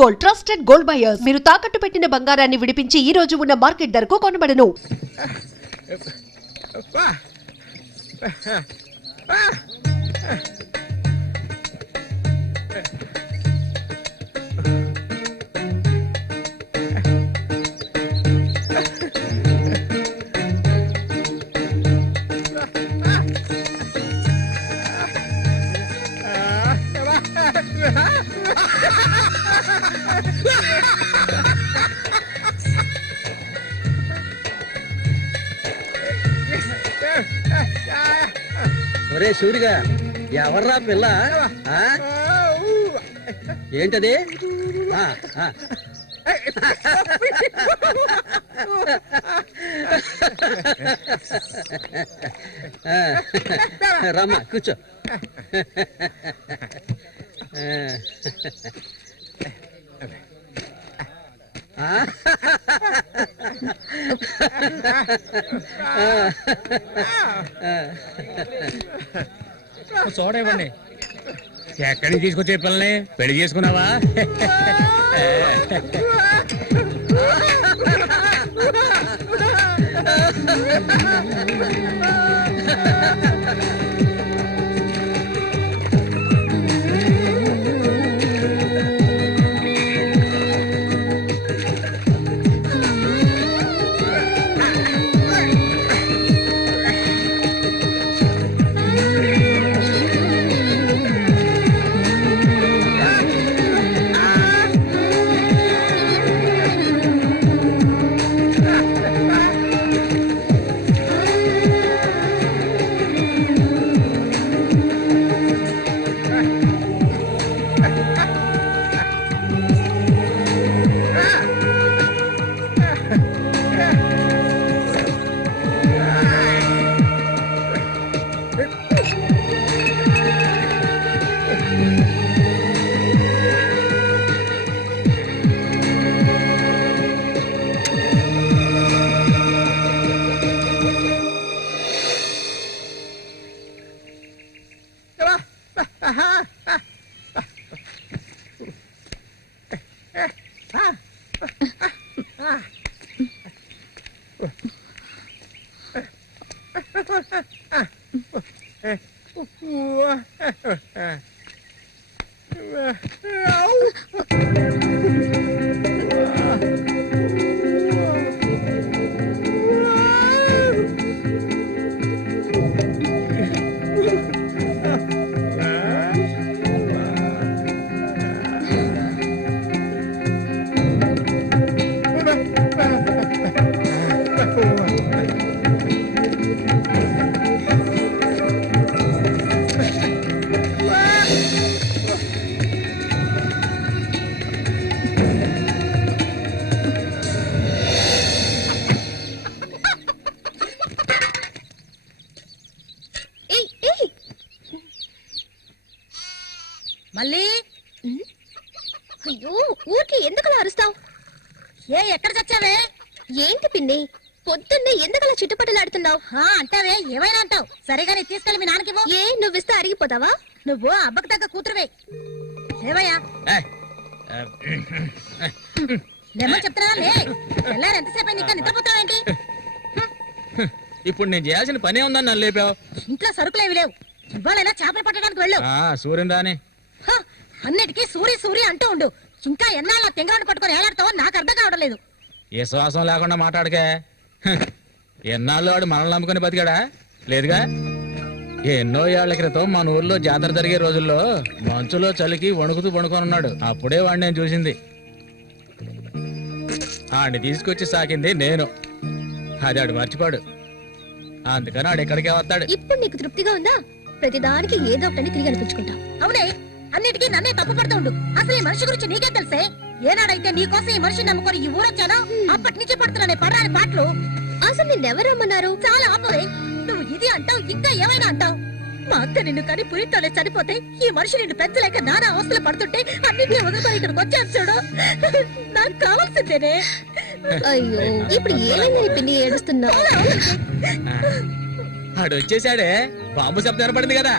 Gold trusted gold buyers మీరు తాకట్టు పెట్టిన బంగారాన్ని విడిపించి ఈ రోజు ఉన్న మార్కెట్ ధరకు కొనబడను. ఒరే సూరిగా ఎవర్రా పిల్ల? ఏంటది? రమ్మా కూర్చో. చూడవండి ఎక్కడికి తీసుకొచ్చే పిల్లని పెళ్లి చేసుకున్నావా? మళ్ళీ అయ్యో ఊరికి ఎందుకలా అరుస్తావు? ఎక్కడ చచ్చావే? ఏంటి పిన్ని పొద్దున్నే ఎందుకలా చిట్టుపట్టలాడుతున్నావు? అంటావే ఏమైనా అంటావు. సరేగాని తీసుకెళ్ళి మీ నాన్నకి ఏ నువ్విస్తే అరిగిపోతావా? నువ్వు అబ్బకు తగ్గ కూతురువే. లేవయ్యా లేమని చెప్తున్నా లే. తెల్లారు ఎంతసేపు ఇంకా నిద్రపోతావేంటి? ఇప్పుడు నేను చేయాల్సిన పనే ఉందని నన్ను లేపావు. ఇంట్లో సరుకులేవి లేవు. ఇవాళైనా చేపలు పట్టడానికి వెళ్ళు. సూర్యం దాని అన్నిటికీ సూరి సూరి అంటూ ఉండు. ఇంకా ఎన్నాళ్ళ తెంగరాన్ని పట్టుకొని ఏలాడతావో నాకు అర్థం కావడం లేదు. ఏ శ్వాసం లేకుండా మాట్లాడకే. ఎన్నాళ్ళు వాడు మనల్ని నమ్ముకుని బతికాడా? లేదుగా. ఎన్నో ఏళ్ల క్రితం మన ఊర్లో జాతర జరిగే రోజుల్లో మంచులో చలికి వణుకుతూ పడుకొని ఉన్నాడు. అప్పుడే వాడిని నేను చూసింది. ఆడిని తీసుకొచ్చి సాకింది నేను. అది ఆడు మర్చిపోడు. అందుకని ఆడు ఎక్కడికే వస్తాడు. ఇప్పుడు నీకు తృప్తిగా ఉందా? ప్రతిదానికి ఏదో ఒకటి తిరిగి అనిపించుకుంటా. అవునే అన్నిటికీ నన్నే తప్పు పడుతూ ఉండు. అసలు ఈ మనిషి గురించి నీకే తెలుసే. ఏనాడైతే నీకోసం ఈ మనిషిని నమ్ముకొని ఈ ఊరొచ్చానో అప్పటి నుంచి పడుతున్నానే పడాని పాటలు. అసలు నిన్నెవరమ్మన్నారు? చాలా ఆపవే. నువ్వు ఇది అంటావు ఇంకా ఏమైనా అంటావు. మా అత్త నిన్ను కని పురిట్లోనే చనిపోతే ఈ మనిషి నిన్ను పెంచలేక నానా అవస్థలు పడుతుంటే అన్నింటినీ వదులుకొని ఇక్కడికి వచ్చాను చూడు. నాకు కావాల్సిందేనే. అయ్యో ఇప్పుడు ఏమైందని పిన్ని ఏడుస్తున్నావు? ఆడు వచ్చేసాడే. బాంబు శబ్దం ఏర్పడింది కదా.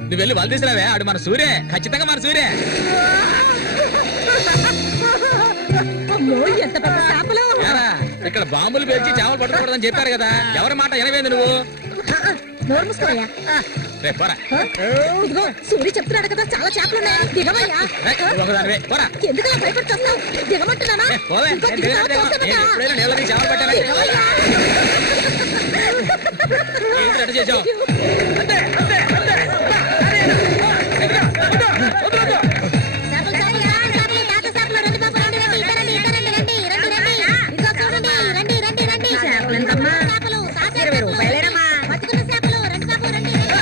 నువ్వు వెళ్ళి వాళ్ళు తీసినావే. ఆడు మన సూర్య, ఖచ్చితంగా మన సూర్య. ఇక్కడ బాంబులు పేల్చి చేపలు పట్టుకోకూడదని చెప్పారు కదా, ఎవరి మాట వినవేంది నువ్వు? నోరు మూసుకోవయ్యా. రేపు పోరా. ఇదిగో సూరి చెప్తున్నాడు కదా, చాలా చేపలు ఉన్నాయి, దిగవయ్యా. ఒకదానివే, పోరా. ఎందుకు భయపడి వస్తావు? దిగమంటున్నానా? పోవే. ఇంకో నేను దిగుతావా? దిగను. తోసేమంటా? నేను ఎప్పుడైనా నీళ్ళ దిగి చేపలు పట్టానా? దిగవయ్యా. ఏంటి అట్ట చేసావు? చేపలు, చేపలు, తాత చేపలు, రండి బాబు, రండి, రండి, ఇటు రండి, ఇటు రండి, రండి, రండి, రండి. ఇదిగో చూడండి, రండి, రండి, రండి. చేపలు, తాత చేపలు, బతుకున్న చేపలు, రండి బాబు, రండి, రండి.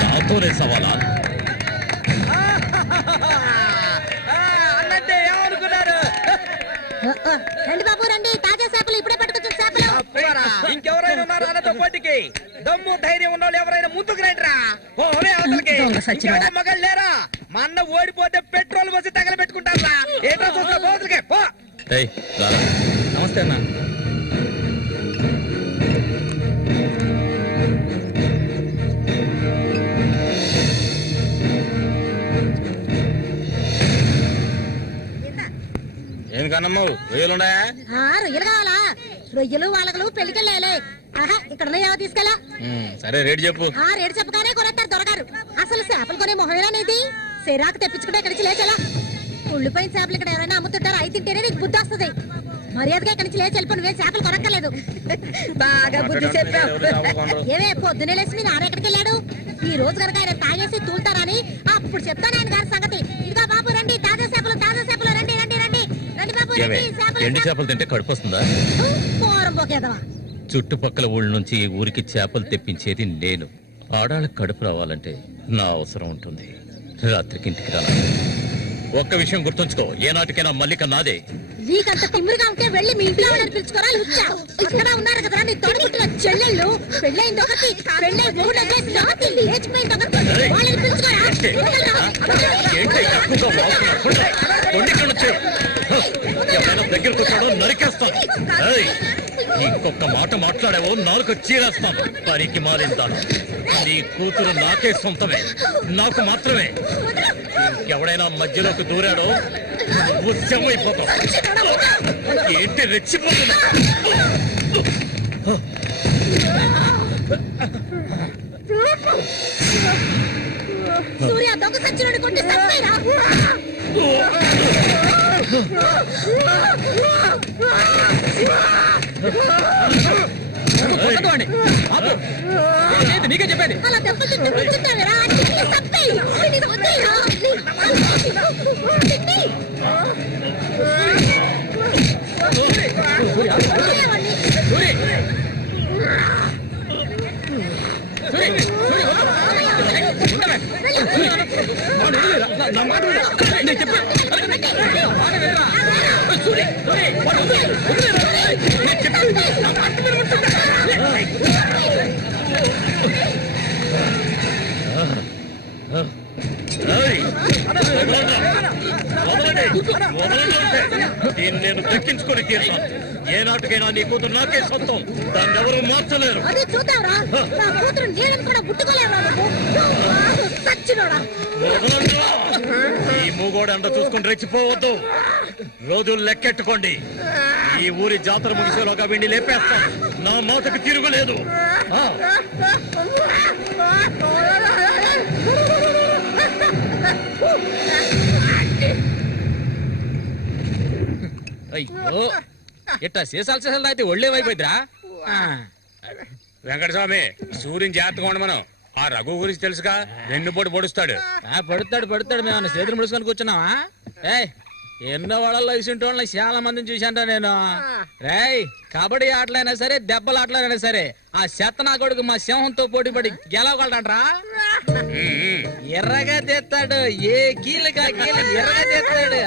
నాతోనే సవాలా? అన్నట్టే ఏమనుకున్నారు? రండి బాబు, రండి, తాజా చేపలు, ఇప్పుడే పట్టుకొచ్చిన చేపలు. ఇంకెవరైనా ఉన్నారా అన్నతో పోటీకి? దమ్ము ధైర్యం ఉన్న వాళ్ళు ఎవరైనా ముందుకు రండిరా. ఓరే అవతలకి. ఇంకెవరు మగాళ్ళు లేరా? మా అన్న ఓడిపోతే పెట్రోల్ పోసి తగలబెట్టుకుంటారా? ఏంటో చూస్తా పోతులకే పో. నమస్తే అన్న. ఎందుకన్నమ్మ రొయ్యలున్నాయా? రొయ్యలు కావాలా? రొయ్యలు వాళ్ళగలు పెళ్లికెళ్ళాలి. ఆహా, ఇక్కడ ఏవో తీసుకెళ్ళా. సరే రేటు చెప్పు. రేటు చెప్పగానే కొనేస్తారు దొరగారు. అసలు చేపలు కొనే మొహమేనేది? సిరాకు తెప్పించుకుంటే ఇక్కడి నుంచి లేచేలా. ఉళ్ళిపోయిన చేపలు ఇక్కడ ఎవరైనా అమ్ముతుంటారు, అయి తింటేనే నీకు బుద్ధి వస్తుంది. మర్యాదగా ఇక్కడి నుంచి లేచి వెళ్ళిపోయి నువ్వే చేపలు కొనక్కర్లేదు. బాగా బుద్ధి చెప్పావు. ఏమే పొద్దునే లేచి మీ నాన్న ఎక్కడికి వెళ్ళాడు? ఈ రోజు కనుక ఆయన తాగేసి తూలుతారని అప్పుడు చెప్తాను ఆయన గారి సంగతి. ఇదిగో బాబు రండి, తాజా చేపలు, తాజా చేపలు, రండి, రండి, రండి, రండి బాబు, రండి. ఎండి చేపలు తింటే కడుపు వస్తుందా? పోరం పోకేదవా. చుట్టుపక్కల ఊళ్ళ నుంచి ఈ ఊరికి చేపలు తెప్పించేది నేను. ఆడాళ్ళకి కడుపు రావాలంటే నా అవసరం ఉంటుంది. రాత్రికి ఇంటికి రాను. ఒక్క విషయం గుర్తుంచుకో, ఏనాటికైనా మల్లిక నాదే. నీకంత తిమ్మిరిగా ఉంటే వెళ్ళి మీ ఇంట్లో వాళ్ళని పిలుచుకోరా లుచ్చా. ఇక్కడ ఉన్నారు కదా నీ తోడుపుట్టిన చెల్లెళ్ళు. పెళ్ళైంది ఒకటి, పెళ్ళై ఊళ్ళో చేసి రాత్రి లేచిపోయింది ఒకటి. వాళ్ళని పిలుచుకోరా. ఏంటి ఎక్కువగా వాగుతున్నావు? కొండి ఇక్కడ నుంచి. ఎవరైనా దగ్గరకు వచ్చాడో నరికేస్తాను. ఏయ్, ఇంకొక మాట మాట్లాడావో నాలుగు చీరేస్తాను. పనికి మారిందాను. నీ కూతురు నాకే సొంతమే, నాకు మాత్రమే. ఇంకెవడైనా మధ్యలోకి దూరాడో ఉద్యమైపోతాం. ఏంటి రెచ్చిపోతున్నా? సూర్య దొంగ సచ్చినోడి కొట్టి చంపేరా. నీకే చెప్పేది. అలా దెబ్బలు తింటే కూర్చుంటావేరా? చంపేయి. నేను దక్కించుకొని తీరుతాను. ఏ నాటికైనా నీ కూతురు నాకే సొంతం. దాన్ని ఎవరు మార్చలేరు. అది చూద్దాంరా. నా కూతురు నీళ్ళని కూడా ముట్టుకోలేవా నువ్వు? సచ్చినోడా. ఈ మూగోడు అంట చూసుకొని రెచ్చిపోవద్దు. రోజులు లెక్కెట్టుకోండి. ఈ ఊరి జాతర ముగిసేలోగా వీడిని లేపేస్తాను. నా మాటకు తిరుగులేదు. అయ్యో, ఇట్టా సీసాలు సీసాలు అయితే ఒళ్ళేవైపోయిద్దిరా. వెంకటస్వామి, సూర్యుని జాగ్రత్తగా ఉండి మనం. ఆ రఘు గురించి తెలుసుగా, వెన్నుపోటు పొడుస్తాడు. పడుతాడు మేము చేతులు ముడుచుకొని కూర్చున్నావా? ఎన్నో వాళ్ళలో ఇసుంటి వాళ్ళని చాలా మందిని చూశాంట నేను. రేయ్, కబడ్డీ ఆటలైనా సరే, దెబ్బల ఆటలైనా సరే, ఆ శతనా కొడుకు మా సింహంతో పోటీ పడి గెలవగలడంట్రా. ఎర్రగా తెస్తాడు, ఏ కీలుగా కీలు ఎర్రగా తెస్తాడు.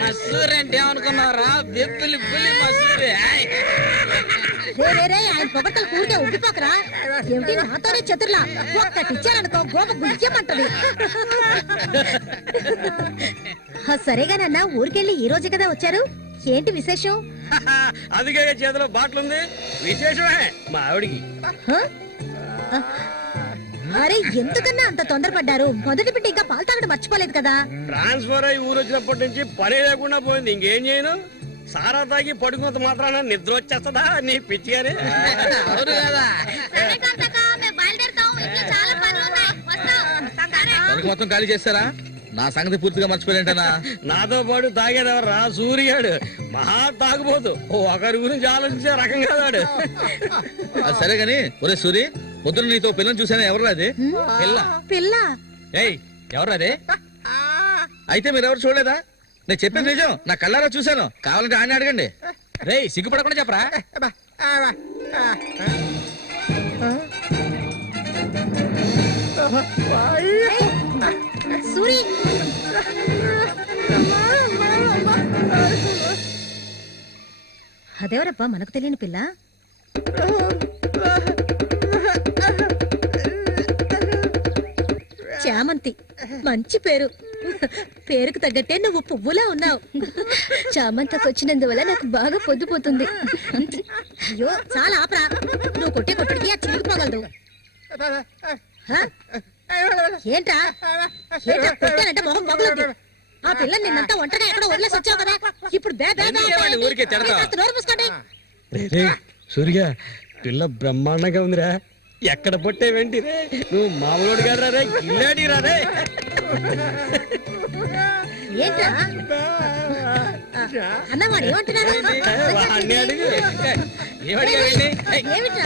మా సూర్య అంటే ఏమనుకున్నారా? బెప్పులి పులి మా సూర్య. ఆయన పొగట్టలు కూరికే ఉబ్బిపోకరా. ఏమిటి నాతోనే చతుర్లా? ఒక్కటి ఇచ్చారనుకో గోప గుజ్జమంటది. సరేగానన్నా, ఊరికెళ్ళి ఈ రోజు కదా వచ్చారు. ఏంటి విశేషం? అందుకే చేతిలో బాటిల్ ఉంది. విశేషమే మా ఆవిడికి. హ? అరే ఎందుకన్నా అంత తొందరపడ్డారు? మొదటి బిడ్డ ఇంకా పాలు తాగడం మర్చిపోలేదు కదా? ట్రాన్స్ఫర్ అయ్యి ఊరు వచ్చినప్పటి నుంచి పని లేకుండా పోయింది. ఇంకేం చేయను? సారా తాగి పడుకున్నంత మాత్రాన నిద్ర వచ్చేస్తుందా నీ పిచ్చిగానే? అవును కదా. పనికి మొత్తం ఖాళీ చేస్తారా? నా సంగతి పూర్తిగా మర్చిపోయింటనా? నాతో పాటు తాగేదెవర్రా? సూర్యాడు మహా తాగుపోతు. ఒకరి గురించి ఆలోచించే రకం కాదాడు. అది సరే గాని ఒరే సూరి, పొద్దున నీతో పిల్లని చూసాను. ఎవరు అది పిల్ల? పిల్ల? ఏయ్ ఎవరు అది? అయితే మీరెవరు చూడలేదా? నేను చెప్పేది నిజం, నా కళ్ళారా చూశాను. కావాలంటే ఆయన అడగండి. రేయ్ సిగ్గుపడకుండా చెప్పరా? సూరి అదేవరప్పా మనకు తెలియని పిల్ల? చామంతి, మంచి పేరు. పేరుకు తగ్గట్టే నువ్వు పువ్వులా ఉన్నావు. చామంతకు వచ్చినందువల్ల నాకు బాగా పొద్దుపోతుంది. అయ్యో చాలా ఆపరా, నువ్వు కొట్టే కొట్టుడికి ఆ చిరిగిపోగలదు. ఏంట్రా పెట్టానంటే మొహం పగలొద్దు. ఆ పిల్లని నిన్నంతా ఒంటరిగా ఎక్కడో వదిలేసి వచ్చావు కదా, ఇప్పుడు ఊరికే తిడతావా? నోరు మూసుకోండి. సూర్య పిల్ల బ్రహ్మాండంగా ఉందిరా. ఎక్కడ పొట్టే వెంటి రే? నువ్వు మామూలు గారు రే, కిల్లాడి రే. ఏంట్రా అన్నవాడు ఏమంటున్నాడు? అన్ని అడుగు.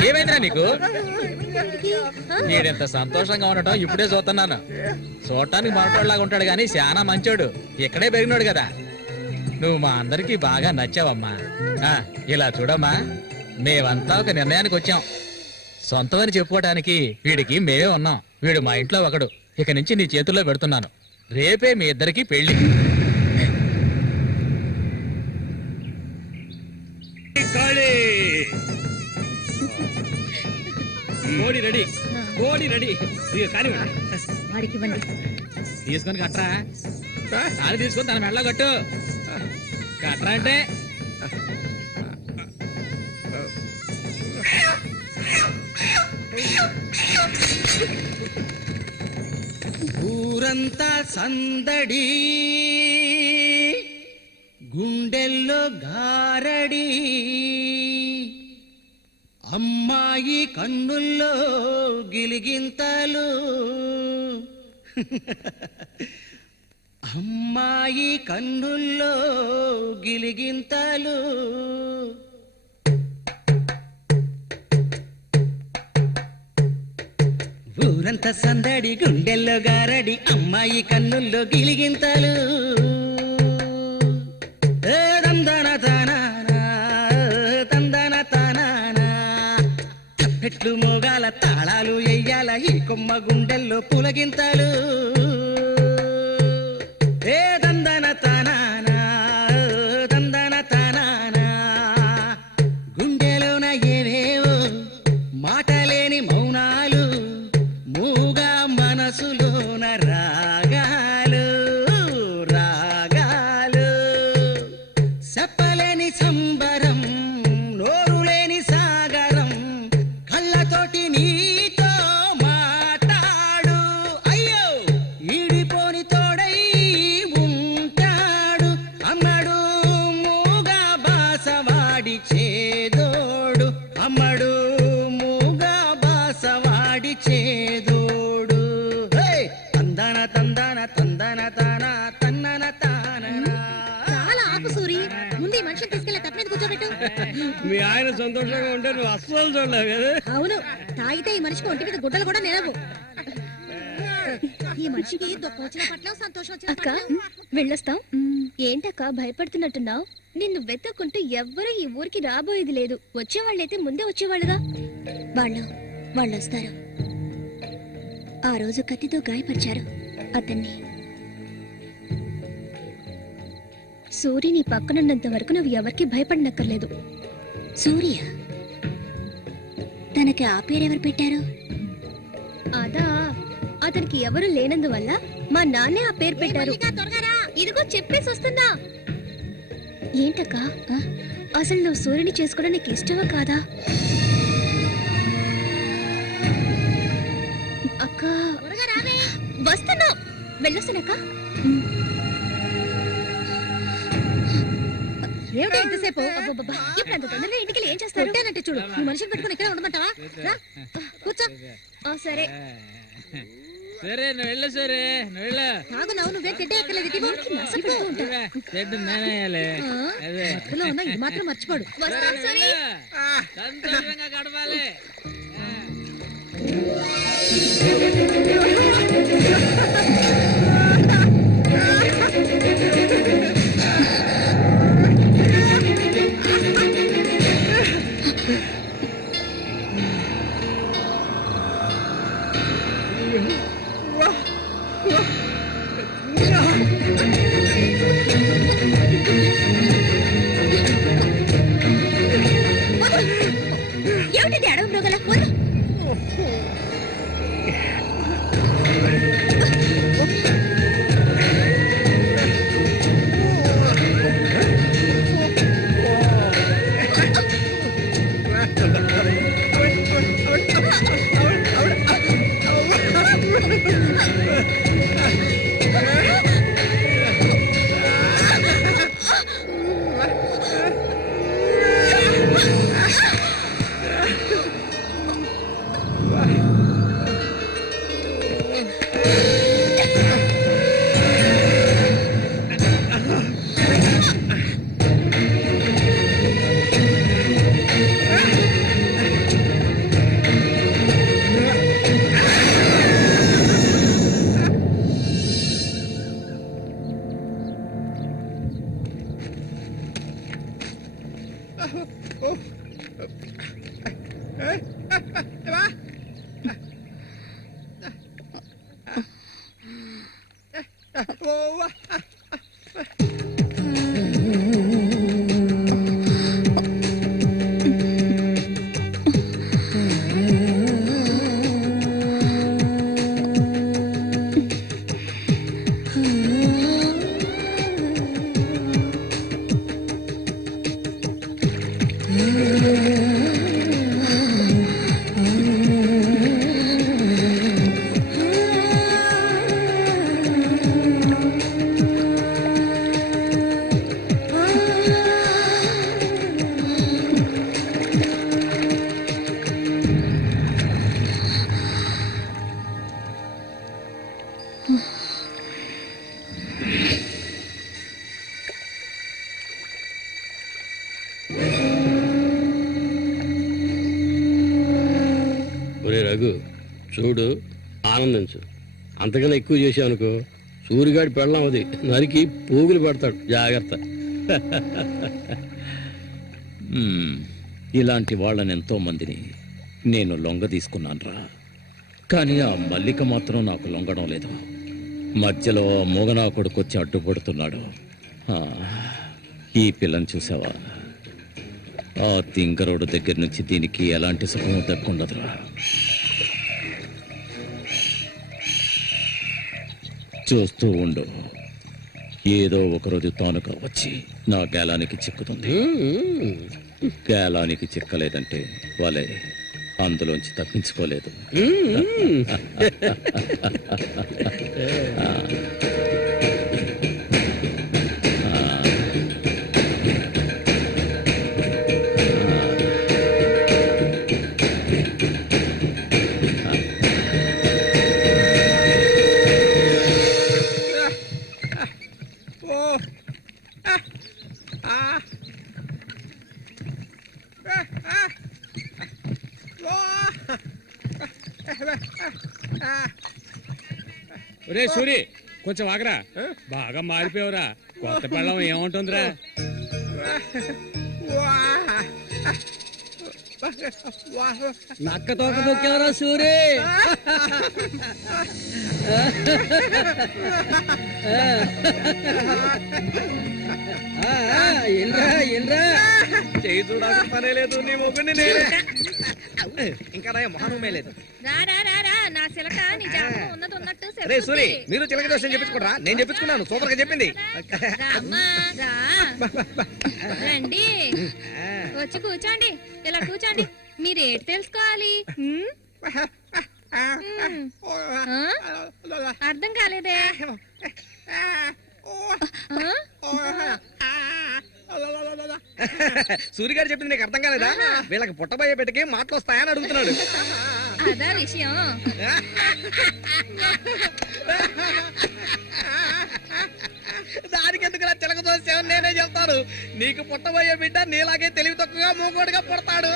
ఏమైందిరా నీకు? నేనెంత సంతోషంగా ఉండటం ఇప్పుడే చూస్తున్నాను. చూడటానికి మనటోళ్ళలాగా ఉంటాడు గాని చాలా మంచోడు. ఇక్కడే పెరిగినాడు కదా. నువ్వు మా అందరికి బాగా నచ్చావమ్మా. ఇలా చూడమ్మా, మేమంతా ఒక నిర్ణయానికి వచ్చాం. సొంతమని చెప్పుకోవటానికి వీడికి మేమే ఉన్నాం. వీడు మా ఇంట్లో ఒకడు. ఇక నుంచి నీ చేతుల్లో పెడుతున్నాను. రేపే మీ ఇద్దరికి పెళ్లి. కోడి రెడీ, కోడి రెడీ. కానీ వాడికి ఇవ్వండి. తీసుకొని కట్రా. తాళి తీసుకొని తన మెడలో కట్టు. కట్రా అంటే ఊరంతా సందడి, గుండెల్లో గారడి, అమ్మాయి కన్నుల్లో గిలిగింతలు, అమ్మాయి కన్నుల్లో గిలిగింతలు. ఊరంతా సందడి, గుండెల్లో గారడి, అమ్మాయి కన్నుల్లో గిలిగింతలు. తందన తానానా, తందన తానానా. తప్పెట్లు మోగాల, తాళాలు ఎయ్యాల, ఈ కొమ్మ గుండెల్లో పులగింతలు. తందన తానానా, తందన తానానా. గుండెలోన ఏవేవో మాటలేని మౌనాలు, మూగా మనసులోన రాగాలు, రాగాలు. చెప్పలేని సంబరం, నోరులేని సాగరం, కళ్ళతోటి నీతో మాట్లాడు. అయ్యో ఈడిపోని తోడై ఉంటాడు, అమ్మడు మూగా బాసవాడి చేదోడు, అమ్మడు మూగా బాసవాడి చేదోడు. తందన తందన తందన తాన తన్నన తాన. చాలా ఆపు సూరి, ముందు ఈ మనిషిని తీసుకెళ్ళి తప్పనేది కూర్చోబెట్టు. మీ ఆయన సంతోషంగా ఉంటే నువ్వు అస్సలు చూడలేవు కదా. అవును, తాగితే ఈ మనిషికి ఒంటి మీద గుడ్డలు కూడా నిలవు. ఈ మనిషికి దుఃఖం వచ్చిన పట్ల, సంతోషం వచ్చిన అక్క పట్ల. వెళ్ళొస్తాం. ఏంటక్క భయపడుతున్నట్టున్నావు? నిన్ను వెతుక్కుంటూ ఎవ్వరూ ఈ ఊరికి రాబోయేది లేదు. వచ్చేవాళ్ళైతే ముందే వచ్చేవాళ్ళుగా. వాళ్ళు వస్తారు. ఆ రోజు కత్తితో గాయపరిచారు అతన్ని. సూర్య నీ పక్కనున్నంత వరకు నువ్వు ఎవరికి భయపడనక్కర్లేదు. సూర్య తనకి ఆ పేరెవరు పెట్టారు? అదా, అతనికి ఎవరు లేనందువల్ల మా నాన్నే ఆ పేరు పెట్టారు. ఇదిగో చెప్పేసి వస్తున్నా. ఏంటక్క అసలు నువ్వు సూర్యుని చేసుకోవడం నీకు ఇష్టమా కాదా? అక్క వస్తున్నా, వెళ్ళొస్తానక్క. ఏమిటి ఎంతసేపు? ఇప్పుడు అంత తొందరగా ఇంటికి ఏం చేస్తారు? అంటే చూడు, ఈ మనిషిని పెట్టుకుని ఇక్కడ ఉండమంటావా? రా, కూర్చో. సరే. సరే నువ్వు వెళ్ళు, సరే నువ్వు వెళ్ళు. నాగు నువ్వే తిట్టే ఎక్కలేదు. ఇది మాత్రం మర్చిపోడు. వస్తాను సూరి. సంతోషంగా గడపాలి. ఏమిటి అడవి మృగల పోదు? ఒరే రఘు, చూడు, ఆనందించు. అంతకన్నా ఎక్కువ చేసావు అనుకో, సూరిగాడి పెళ్ళం అది నరికి పోగులు పడతాడు. జాగ్రత్త. ఇలాంటి వాళ్ళని ఎంతో మందిని నేను లొంగ తీసుకున్నానురా. కానీ ఆ మల్లిక మాత్రం నాకు లొంగడం లేదు. మధ్యలో మూగనా కొడుకు వచ్చి అడ్డుపడుతున్నాడు. ఈ పిల్లని చూసావా? ఆ తింగరోడు దగ్గర నుంచి దీనికి ఎలాంటి సుఖం దక్కుండదురా. చూస్తూ ఉండు, ఏదో ఒకరోజు తానుగా వచ్చి నా గేలానికి చిక్కుతుంది. గేలానికి చిక్కలేదంటే వాళ్ళే అందులోంచి తప్పించుకోలేదు. ఒరే సూరి, కొంచెం ఆగరా. బాగా మారిపోయావురా. కొత్త పెళ్ళం ఏముంటుందిరా? నక్క తోక దొక్కేవరా సూరి. చేయి చూడాల్సిన పనే లేదు. నీ మొగ్గుని నేనే. ఇంకా మొహనమే లేదు. రా రా రా రా నా సిలక నీ జాతకం ఉన్నది ఉన్నట్టు రే సూరి చెప్పుద్ది. మీరు చిలక దోషం చెప్పించుకోరా నేను చెప్పించుకున్నాను సూపర్ గా చెప్పింది రామ్మా, రా. రండి వచ్చి కూర్చోండి ఇలా కూర్చోండి మీరేటి తెలుసుకోవాలి ఉమ్? ఉమ్. ఆ? అర్థం కాలేదే సూరి గారు చెప్పింది నీకు అర్థం కాలేదా వీళ్ళకి పుట్టబోయే బిడ్డకి మాటలు వస్తాయని అడుగుతున్నాడు అదా విషయం దానికి ఎందుకు చిలక దోషం నేనే చెప్తాను నీకు పుట్టబోయే బిడ్డ నీలాగే తెలివి తక్కువగా మూగోడుగా పుడతాడు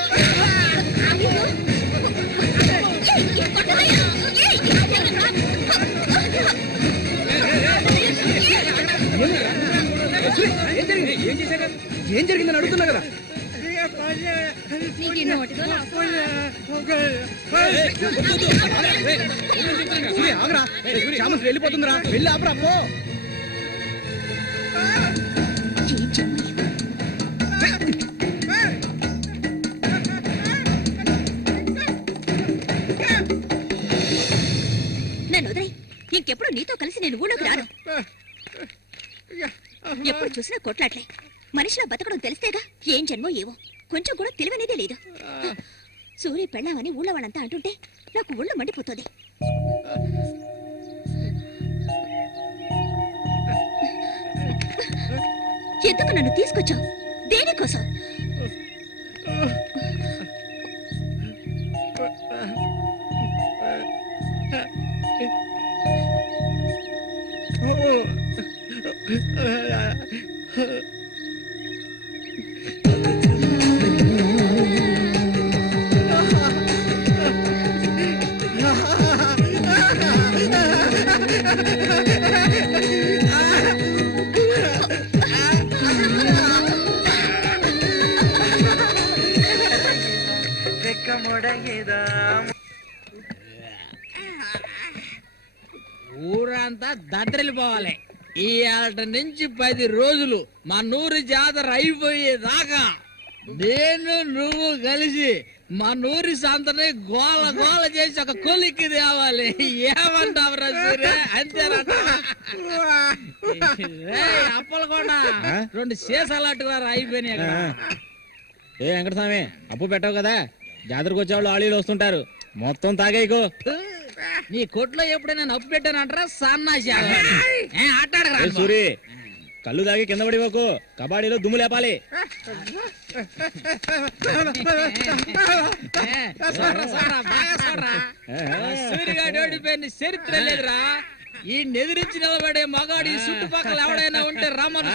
ఏం జరిగిందని అడుగుతున్నా కదా నీకు ఈ నోటితో వెళ్ళిపోతుందిరా వెళ్ళి ఆపరా పో నన్ను వదిలే ఇంకెప్పుడు నీతో కలిసి నేను ఊళ్ళోకి రాను ఎప్పుడు చూసినా కొట్లాట్లే మనిషిలో బతకడం తెలిస్తేగా ఏం జన్మో ఏవో కొంచెం కూడా తెలివనేదే లేదు సూర్య పెళ్ళామని ఊళ్ళో వాళ్ళంతా అంటుంటే నాకు ఒళ్ళు మండిపోతుంది ఎందుకు నన్ను తీసుకొచ్చావు దేనికోసం ఊరంతా దద్దరిల్లిపోవాలి ఈ ఆట నుంచి 10 రోజులు మా నూరు జాతర అయిపోయేదాకా నేను నువ్వు కలిసి మా నూరి సంతని గోల గోల చేసి ఒక కొలిక్కి తేవాలి ఏమంటావురా సూర్య అంతేనట అప్పలు కూడా 2 సీసాలట్టుగా అయిపోయినాయి అక్కడ. ఏ వెంకటస్వామి అప్పు పెట్టావు కదా జాతరకు వచ్చేవాళ్ళు ఆళీలు వస్తుంటారు మొత్తం తాగేయకు నీ కొట్లో ఎప్పుడైనా నప్పు పెట్టానంటారా సన్నాసి ఏ సూరి కళ్ళు తాగి కింద పడిపోకు కబాడీలో దుమ్ము లేపాలి సూర్యగాడి ఓడిపోయిన చరిత్ర లేదురా ఈ నెదిరించి నిలబడే మగాడు ఈ చుట్టుపక్కల ఎవడైనా ఉంటే రమ్మను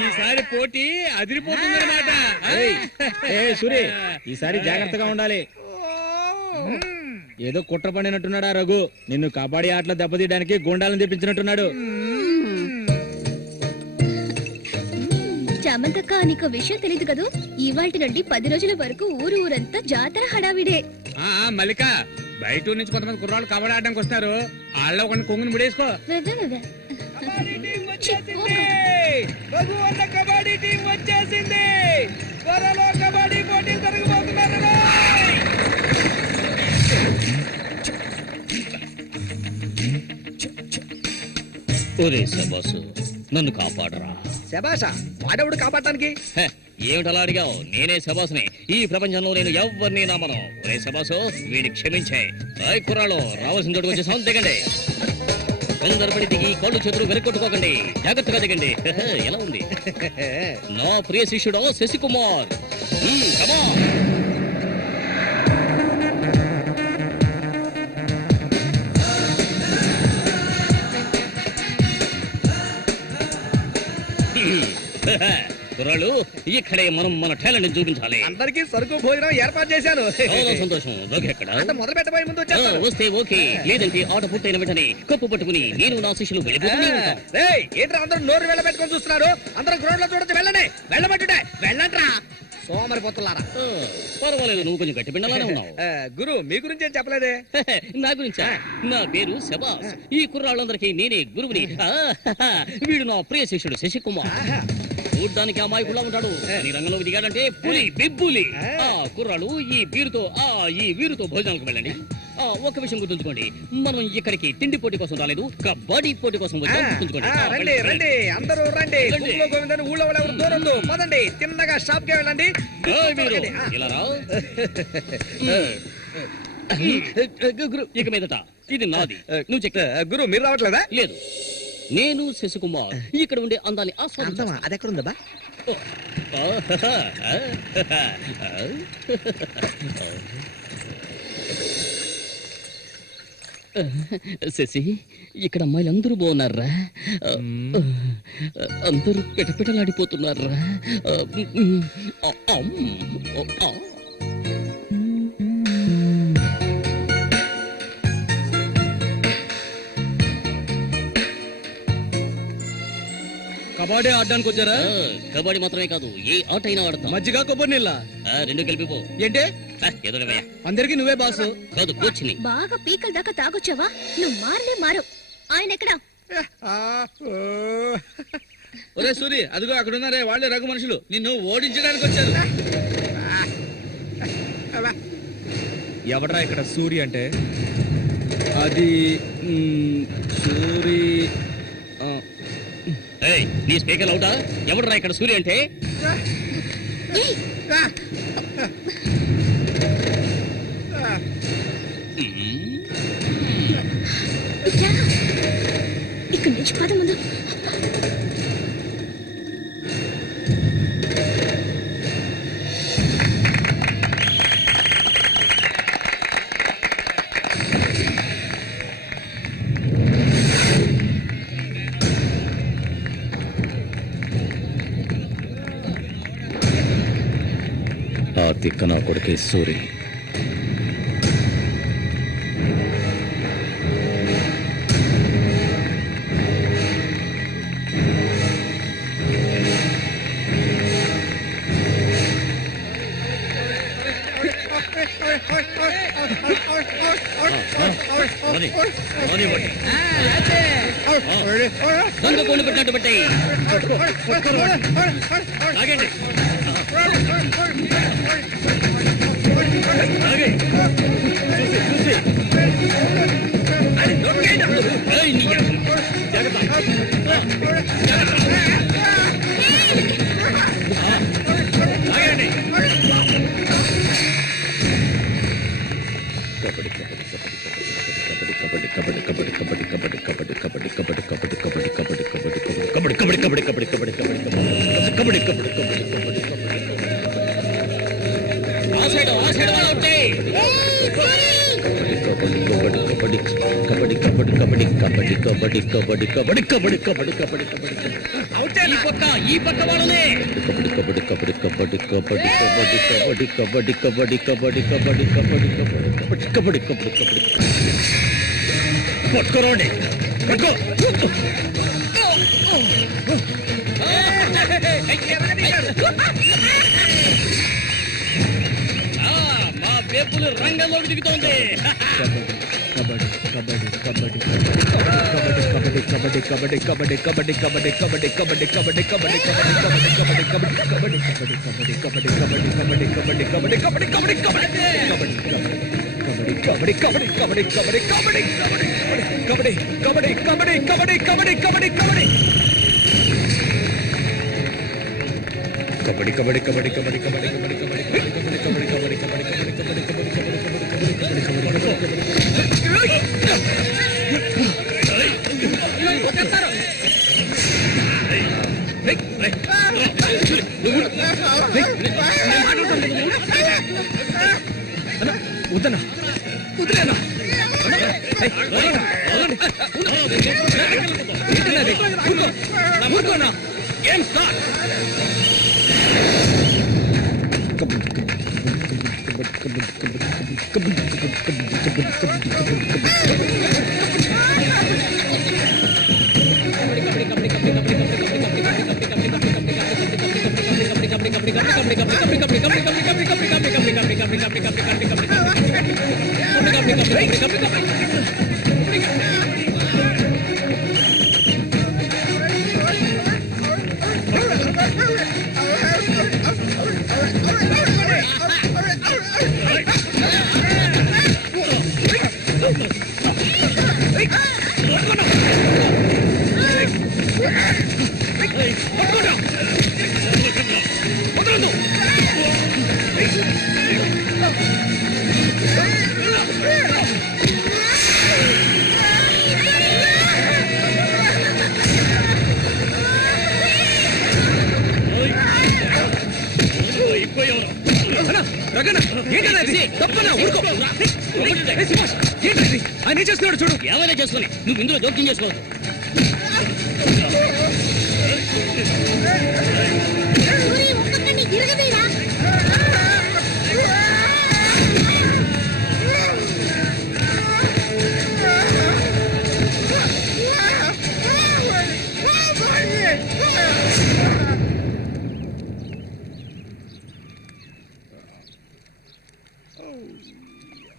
ఈసారి పోటీ అదిరిపోతుంది అనమాట సూరి ఈసారి జాగ్రత్తగా ఉండాలి ఏదో కుట్ర పడినట్టున్నాడా రఘు నిన్ను కబడ్డీ ఆటలో దెబ్బతీయడానికి గుండాలను తెప్పించినట్టున్నాడు చామంతక్క నీకు విషయం తెలీదు కదూ ఇవాల్టి నుండి 10 రోజుల వరకు ఊరంతా జాతర హడావిడే మల్లిక బయట ఊరు నుంచి కొంతమంది కుర్రాళ్ళు కబడ్డీ ఆడడానికి వస్తారు వాళ్ళ ఒక కొంగుని ముడేసుకో కబడ్డీ టీం వచ్చేసింది త్వరలో కబడ్డీ పోటీలు జరగబోతున్నారు ఒరే శబాసు నన్ను కాపాడరా శబాషా వాడెవడు కాపాడటానికి హె, ఏమిటలా అడిగావు నేనే శబాసుని ఈ ప్రపంచంలో నేను ఎవరిని నమ్మను ఒరే శబాసు వీడిని క్షమించే కుర్రాళ్ళు రావాల్సిన చోటుకు వచ్చేసాం దిగండి అందరపడి దిగి కళ్ళు చేతులు వెనకొట్టుకోకండి జాగ్రత్తగా దిగండి హె, ఎలా ఉంది నా ప్రియ శిష్యుడు శశికుమార్ కమాన్ కుర్రాళ్ళు ఇక్కడే మనం మన టాలెంట్ చూపించాలి అందరికి సరుకు భోజనం ఏర్పాటు చేశాను చాలా సంతోషం రోగి ఎక్కడ అంటే మొదలు పెట్టబోయే ముందు వచ్చేస్తాను. వస్తే ఓకే లేదంటే ఆట పూర్తయిన వెంటనే కప్పు పట్టుకుని నేను నా శిష్యులు వెళ్ళిపోతూనే ఉంటాం ఏయ్, ఏంట్రా అందరూ నోరు వెళ్ళబెట్టుకొని చూస్తున్నారు అందరూ గ్రౌండ్ లో చూడొచ్చు వెళ్ళండి వెళ్ళబట్టుడే వెళ్ళంట్రా సోమరిపోతున్నారా పర్వాలేదు నువ్వు కొంచెం గట్టి పిండలానే ఉన్నావు గురు మీ గురించి ఏం చెప్పలేదే నా గురించా నా పేరు శబాస్ ఈ కుర్రాళ్ళందరికీ నేనే గురువుని వీడు నా ప్రియ శిష్యుడు శశికుమార్ చూడ్డానికి అమాయకులా ఉంటాడు ఈ రంగంలో దిగాడంటే పులి బిబ్బులి కుర్రాళ్ళు ఈ వీరుతో భోజనాలకు వెళ్ళండి ఒక విషయం గుర్తుంచుకోండి, మనం ఇక్కడికి తిండి పోటీ కోసం రాలేదు, కబడ్డీ పోటీ కోసం వచ్చాం. గుర్తుంచుకోండి. రండి రండి అందరూ రండి. గుంపులో గోవిందని ఊళ్ళో వాళ్ళు ఎవరు దూరందు పదండి. తిన్నగా షాప్ కి వెళ్ళండి. మీరు ఇలా రా. ఇక మీదట ఇది నాది. నువ్వు చెక్. గురు మీరు రావట్లేదా? లేదు, నేను శశికుమార్ ఇక్కడ ఉండే అందాన్ని ఆస్వాదించా. అది ఎక్కడ ఉందా? శశి, ఇక్కడ అమ్మాయిలు అందరూ బాగున్నారా? అందరూ పిటపిటలాడిపోతున్నారా? కబడ్డీ ఆడడానికి వచ్చారా? కబడ్డీ మాత్రమే కాదు, ఏ ఆట అయినా ఆడతాం. మజ్జిగ కొబ్బరి నీళ్ళ రెండు కలిపిపో. ఏంటి? ఎదురవయ్యా. అందరికి నువ్వే బాసు. కాదు, కోచ్ని. బాగా పీకల దాకా తాగొచ్చావా? నువ్వు మారు. ఆయన ఎక్కడా? ఒరే సూరి, అదిగో అక్కడ ఉన్నారే, వాళ్ళే రఘు మనుషులు, నిన్ను ఓడించడానికి వచ్చారు. ఎవడరా ఇక్కడ సూరి అంటే? అది సూరి. నీ స్పీకర్ అవుతా? ఎవడరా ఇక్కడ సూర్య అంటే? ఇక్కడ నుంచి పద ముందు. ఆ తిక్క నా కొడుకే సూరి. దొంగ కోళ్ళు పెట్టినట్టు పెట్టాయి. ఆగండి. ఈ పక్క వాళ్ళనే పట్టుకోరండి. మా వేపులు రంగంలోకి దిగుతోంది. వద్దనా వదిలేనా ఊరుకోనా ఏం స్టార్ట్ ఆయన చేస్తున్నాడు చూడు. ఏమైనా చేసుకుని నువ్వు ఇందులో జోక్యం చేసుకోవద్దు.